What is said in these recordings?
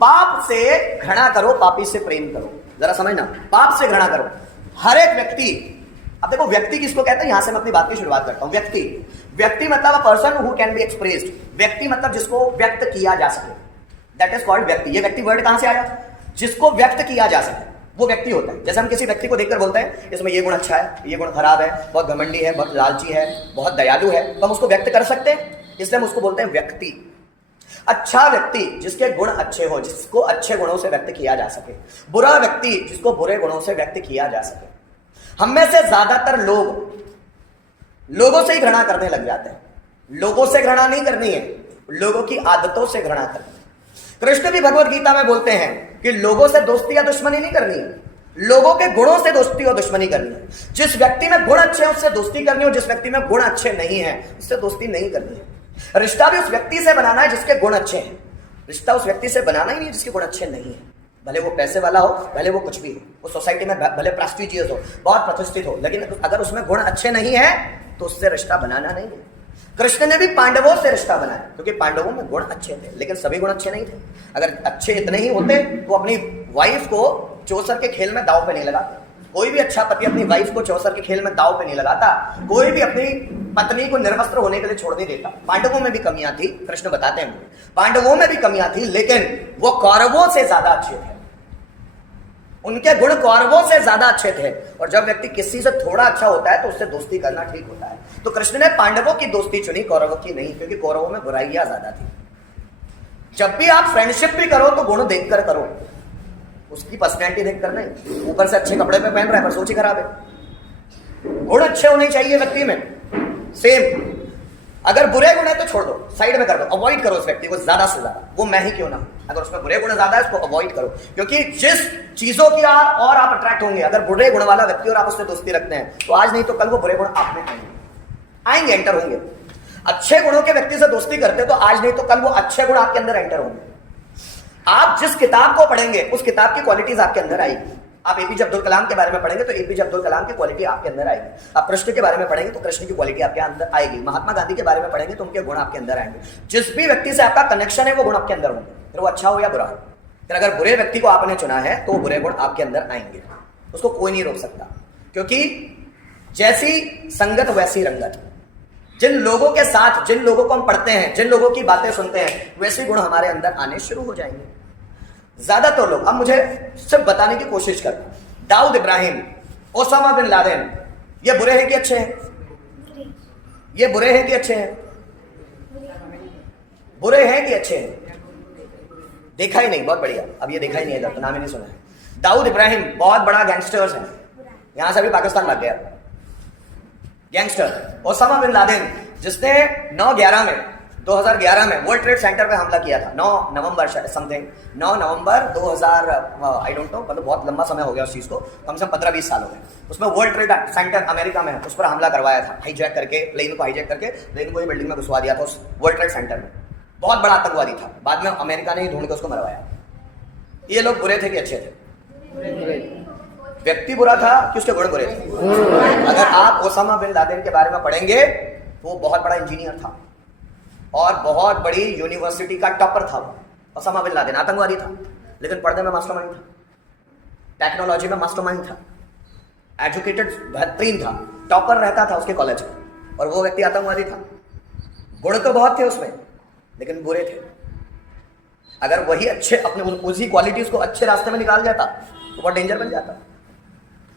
पाप से घृणा करो, पापी से प्रेम करो। जरा समझना, पाप से घृणा करो। हर एक व्यक्ति, अब देखो व्यक्ति किसको कहते हैं, यहां से मैं अपनी बात की शुरुआत करता हूं। व्यक्ति, व्यक्ति मतलब a person who can be expressed. व्यक्ति मतलब जिसको व्यक्त किया जा सके, दैट इज कॉल्ड व्यक्ति। ये व्यक्ति वर्ड कहां से आया? जिसको व्यक्त किया जा सके वो व्यक्ति होता है। जैसे हम किसी व्यक्ति को देखकर बोलते हैं इसमें ये गुण अच्छा है, ये गुण खराब है, बहुत घमंडी है, बहुत लालची है, बहुत दयालु है, तो हम उसको व्यक्त कर सकते हैं, इसलिए हम उसको बोलते हैं व्यक्ति। अच्छा व्यक्ति जिसके गुण अच्छे हो, जिसको अच्छे गुणों से व्यक्त किया जा सके। बुरा व्यक्ति जिसको बुरे गुणों से व्यक्त किया जा सके। हम में से ज्यादातर लोग लोगों से ही घृणा करने लग जाते हैं। लोगों से घृणा नहीं करनी है, लोगों की आदतों से घृणा करनी है। कृष्ण भी भगवत गीता में बोलते हैं कि लोगों से दोस्ती या दुश्मनी नहीं करनी है, लोगों के गुणों से दोस्ती और दुश्मनी करनी है। जिस व्यक्ति में गुण अच्छे हैं उससे दोस्ती करनी है, जिस व्यक्ति में गुण अच्छे नहीं है उससे दोस्ती नहीं करनी है। रिश्ता भी उस व्यक्ति से बनाना है जिसके गुण अच्छे हैं। रिश्ता उस व्यक्ति से बनाना ही नहीं जिसके गुण अच्छे नहीं है। भले वो पैसे वाला हो, भले वो कुछ भी हो, वो सोसाइटी में भले प्रेस्टिजियस हो, बहुत प्रतिष्ठित हो, लेकिन अगर उसमें गुण अच्छे नहीं है तो उससे रिश्ता बनाना नहीं है। कृष्ण ने भी पांडवों से रिश्ता बनाया क्योंकि पांडवों में गुण अच्छे थे, लेकिन सभी गुण अच्छे नहीं थे। अगर अच्छे इतने ही होते तो अपनी वाइफ को चौसर के खेल में दांव पे नहीं लगाते। कोई भी अच्छा पति अपनी वाइफ को चौसर के खेल में दांव पे नहीं लगाता। कोई भी अपनी पत्नी को निर्वस्त्र होने के लिए छोड़ नहीं देता। पांडवों में भी कमियां थी, कृष्ण बताते हैं, पांडवों में भी कमियां थी, लेकिन वो कौरवों से ज्यादा अच्छे थे। उनके गुण कौरवों से ज्यादा अच्छे थे। और जब व्यक्ति किसी से थोड़ा अच्छा होता है तो उससे दोस्ती करना ठीक होता है। तो कृष्ण ने पांडवों की दोस्ती चुनी, कौरवों की नहीं, क्योंकि कौरवों में बुराइयां ज्यादा थी। जब भी आप फ्रेंडशिप भी करो तो गुण देखकर करो, उसकी पर्सनैलिटी देखकर नहीं। ऊपर से अच्छे कपड़े पे पहन रहा है पर सोच ही खराब है। गुण अच्छे होने चाहिए व्यक्ति में। सेम, अगर बुरे गुण है तो छोड़ दो, साइड में कर दो, अवॉइड करो उस व्यक्ति को ज्यादा से ज्यादा, वो मैं ही क्यों ना। अगर उसमें बुरे गुण ज्यादा है उसको अवॉइड करो, क्योंकि जिस चीजों की और आप अट्रैक्ट होंगे, अगर बुरे गुण वाला व्यक्ति और आप उससे दोस्ती रखते हैं तो आज नहीं तो कल वो बुरे गुण आप में आएंगे, एंटर होंगे। अच्छे गुणों के व्यक्ति से दोस्ती करते तो आज नहीं तो कल वो अच्छे गुण आपके अंदर एंटर होंगे। आप जिस किताब को पढ़ेंगे उस किताब की क्वालिटीज आपके अंदर आएगी। आप एपीजे अब्दुल कलाम के बारे में पढ़ेंगे तो एपीजे अब्दुल कलाम की क्वालिटी आपके अंदर आएगी। आप कृष्ण के बारे में पढ़ेंगे तो कृष्ण की क्वालिटी आपके अंदर आएगी। महात्मा गांधी के बारे में पढ़ेंगे तो उनके गुण आपके अंदर आएंगे। जिस भी व्यक्ति से आपका कनेक्शन है वो गुण आपके अंदर होंगे, फिर वो अच्छा हो या बुरा हो। फिर अगर बुरे व्यक्ति को आपने चुना है तो वो बुरे गुण आपके अंदर आएंगे, उसको कोई नहीं रोक सकता। क्योंकि जैसी संगत वैसी रंगत। जिन लोगों के साथ, जिन लोगों को हम पढ़ते हैं, जिन लोगों की बातें सुनते हैं, वैसे गुण हमारे अंदर आने शुरू हो जाएंगे। ज्यादातर लोग, अब मुझे सिर्फ बताने की कोशिश कर, Dawood Ibrahim, Osama bin Laden, ये बुरे हैं कि अच्छे हैं? ये बुरे हैं कि अच्छे हैं? बुरे हैं कि अच्छे हैं? देखा ही नहीं, बहुत बढ़िया। अब ये देखा ही नहीं है, तो नाम ही नहीं सुना है। दाऊद इब्राहिम बहुत बड़ा गैंगस्टर्स है, यहां से अभी पाकिस्तान भाग गया गैंगस्टर। ओसामा बिन लादेन जिसने 2011 में वर्ल्ड ट्रेड सेंटर पे हमला किया था, 9 November something, 9 November 2000, I don't know, मतलब बहुत लंबा समय हो गया उस चीज को, कम से कम 15-20 साल हो गए। उसमें वर्ल्ड ट्रेड सेंटर अमेरिका में है, उस पर हमला करवाया था, हाईजैक करके, प्लेन को हाईजैक करके प्लेन को ही बिल्डिंग में घुसवा दिया था उस वर्ल्ड ट्रेड सेंटर में। बहुत बड़ा आतंकवादी था, बाद में अमेरिका ने ही ढूंढ के उसको मरवाया। ये लोग बुरे थे कि अच्छे थे? व्यक्ति बुरा था कि उसके गुण बुरे थे? अगर आप ओसामा बिन लादेन के बारे में पढ़ेंगे तो वो बहुत बड़ा इंजीनियर था और बहुत बड़ी यूनिवर्सिटी का टॉपर था। ओसामा बिन लादेन आतंकवादी था, लेकिन पढ़ने में मास्टरमाइंड था, टेक्नोलॉजी में मास्टरमाइंड था, एजुकेटेड बेहतरीन था, टॉपर रहता था उसके कॉलेज में, और वो व्यक्ति आतंकवादी था। गुण तो बहुत थे उसमें, लेकिन बुरे थे। अगर वही अच्छे अपने उसी क्वालिटीज को अच्छे रास्ते में निकाल जाता तो बहुत डेंजर बन जाता।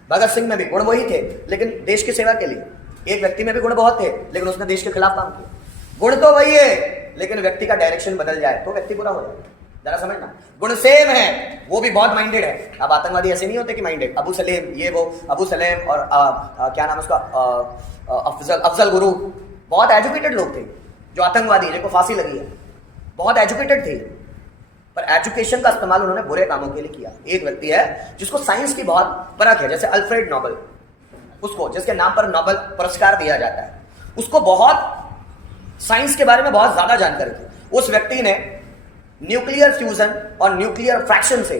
भगत सिंह में भी गुण वही थे, लेकिन देश की सेवा के लिए। एक व्यक्ति में भी गुण बहुत थे, लेकिन उसने देश के खिलाफ काम किया। गुण तो वही है, लेकिन व्यक्ति का डायरेक्शन बदल जाए तो व्यक्ति बुरा हो जाए। जरा समझना, गुण सेम है, वो भी बहुत माइंडेड है। अब आतंकवादी ऐसे नहीं होते कि माइंडेड। अबू सलेम, ये वो अबू सलेम और क्या नाम उसका, अफजल गुरु, बहुत एजुकेटेड लोग थे जो आतंकवादी, जिनको फांसी लगी है, बहुत एजुकेटेड थे, पर एजुकेशन का इस्तेमाल उन्होंने बुरे कामों के लिए किया। एक व्यक्ति है जिसको साइंस की बहुत परख है, जैसे अल्फ्रेड नोबेल, उसको जिसके नाम पर नोबेल पुरस्कार दिया जाता है, उसको बहुत साइंस के बारे में बहुत ज्यादा जानकारी थी। उस व्यक्ति ने न्यूक्लियर फ्यूजन और न्यूक्लियर फ्रैक्शन से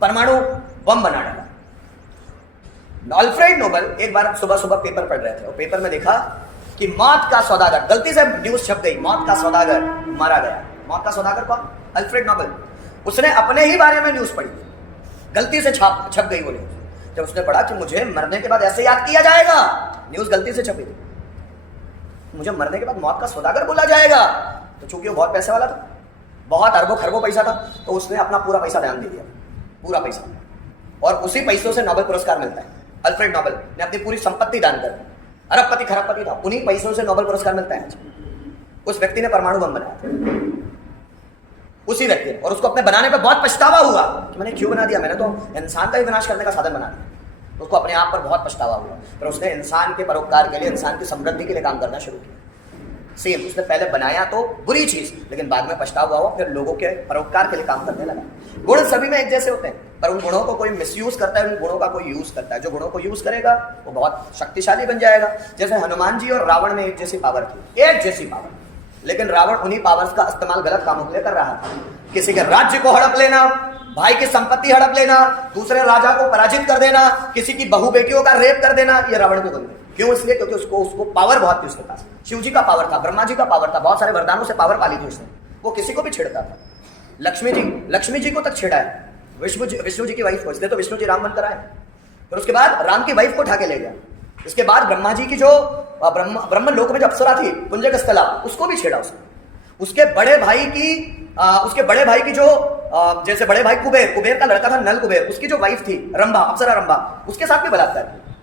परमाणु बम बना डाला। अल्फ्रेड नोबेल एक बार सुबह सुबह पेपर पढ़ रहे थे और पेपर में देखा कि मौत का सौदागर, गलती से न्यूज छप गई, मौत का सौदागर मारा गया। मौत का सौदागर कौन? अल्फ्रेड नोबेल, उसने अपने ही बारे में न्यूज पढ़ी, गलती से छप गई वो न्यूज। जब उसने पढ़ा कि मुझे मरने के बाद ऐसे याद किया जाएगा, न्यूज गलती से छपी थी, मुझे मरने के बाद मौत का सौदागर बोला जाएगा, तो चूंकि वो बहुत पैसे वाला था, बहुत अरबों खरबों पैसा था, तो उसने अपना पूरा पैसा दान दे दिया, पूरा पैसा, और उसी पैसों से नोबेल पुरस्कार मिलता है। अल्फ्रेड नोबेल ने अपनी पूरी संपत्ति दान कर दी, अरबपति खरबपति था, उन्हीं पैसों से नोबेल पुरस्कार मिलता है। उस व्यक्ति ने परमाणु बम बनाया था, उसी व्यक्ति ने, और उसको अपने बनाने पर बहुत पछतावा हुआ कि मैंने क्यों बना दिया, मैंने तो इंसान का ही विनाश करने का साधन बना दिया। उसको अपने आप पर बहुत पछतावा हुआ, पर उसने इंसान के परोपकार के लिए, इंसान की समृद्धि के लिए काम करना शुरू किया। सेम, उसने पहले बनाया तो बुरी चीज, लेकिन बाद में पछतावा हुआ, फिर लोगों के परोपकार के लिए काम करने लगा। गुण सभी में एक जैसे होते हैं, पर उन गुणों को कोई मिसयूज करता है, उन गुणों का कोई यूज करता है। जो गुणों को यूज करेगा वो बहुत शक्तिशाली बन जाएगा। जैसे हनुमान जी और रावण में एक जैसी पावर थी, एक जैसी पावर, लेकिन रावण उन्हीं पावर्स का इस्तेमाल गलत कामों के लिए कर रहा था। किसी के राज्य को हड़प लेना, भाई की संपत्ति हड़प लेना, दूसरे राजा को पराजित कर देना, किसी की बहू बेटियों का रेप कर देना, ये रावण के गुण थे। क्यों? इसलिए क्योंकि उसको पावर बहुत थी उसके पास। शिव जी का पावर था, ब्रह्मा जी का पावर था, बहुत सारे वरदानों से पावर पाली थी उसने। वो किसी को भी छेड़ता था। लक्ष्मी जी को तक छेड़ा है, विष्णु जी की वाइफ को, इसलिए तो विष्णु जी राम बनकर आए। फिर उसके बाद राम की वाइफ को उठा के ले गया। इसके बाद ब्रह्मा जी की जो ब्रह्म लोक में जो अप्सरा थी पुंजक स्थला, उसको भी छेड़ा उसने। उसके बड़े भाई की जो जैसे बड़े भाई कुबेर का लड़का था नल कुबेर, उसकी जो वाइफ थी रंभा, अप्सरा रंभा, उसके साथ भी बलात्कार किया।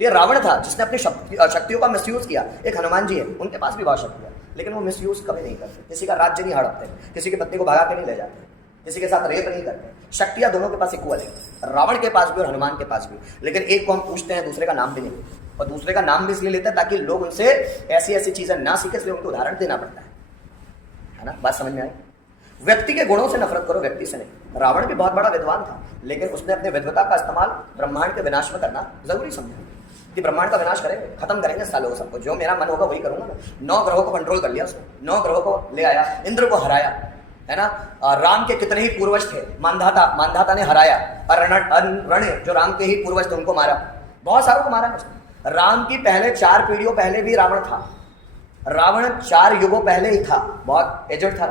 ये रावण था जिसने अपनी शक्तियों का मिसयूज किया। एक हनुमान जी है, उनके पास भी बहुत शक्ति है, लेकिन वो मिसयूज कभी नहीं करते। किसी का राज्य नहीं हड़पते, किसी की पत्नी को भगा के नहीं ले जाते, किसी के साथ रेप नहीं करते। शक्तियां दोनों के पास इक्वल है, रावण के पास भी और हनुमान के पास भी। लेकिन एक को हम पूछते हैं, दूसरे का नाम भी नहीं लेते, और दूसरे का नाम भी इसलिए लेते हैं ताकि लोग उनसे ऐसी ऐसी चीजें ना सीखे, इसलिए उनको उदाहरण देना पड़ता है ना। बात समझ में आई? व्यक्ति के गुणों से नफरत करो, व्यक्ति से नहीं। रावण भी बहुत बड़ा विद्वान था, लेकिन उसने अपने विद्वता का इस्तेमाल ब्रह्मांड के विनाश में करना जरूरी समझा कि ब्रह्मांड का विनाश करेंगे, खत्म करेंगे सालों को, सबको जो मेरा मन होगा वही करूंगा मैं। 9 ग्रहों को कंट्रोल कर लिया उसने, 9 ग्रहों को ले आया, इंद्र को हराया, है ना। राम के कितने ही पूर्वज थे, मानधाता ने हराया, और रणे जो राम के ही पूर्वज थे उनको मारा, बहुत सारों को मारा उसने। राम की पहले 4 पीढ़ियों पहले भी रावण था, रावण 4 युगों पहले ही था, बहुत एजेड था।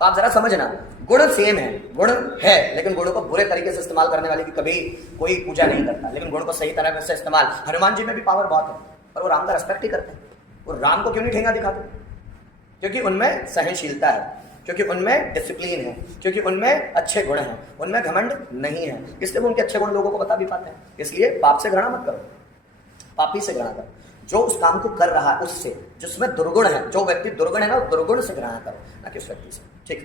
तो आप जरा समझना, गुण सेम है, गुण है, लेकिन गुणों को बुरे तरीके से इस्तेमाल करने वाले की कभी कोई पूजा नहीं करता, लेकिन गुण को सही तरह से इस्तेमाल। हनुमान जी में भी पावर बहुत है, पर वो राम का रेस्पेक्ट ही करते हैं। वो राम को क्यों नहीं ठेंगा दिखाते? क्योंकि उनमें सहनशीलता है, क्योंकि उनमें डिसिप्लिन है, क्योंकि उनमें अच्छे गुण हैं, उनमें घमंड नहीं है, इसलिए वो उनके अच्छे गुण लोगों को बता भी पाते हैं। इसलिए पाप से घृणा मत करो, पापी से घृणा करो। जो उस काम को कर रहा है उससे, जिसमें दुर्गुण है, जो व्यक्ति दुर्गुण है ना, दुर्गुण से घृणा करो, ना कि उस व्यक्ति से। ठीक।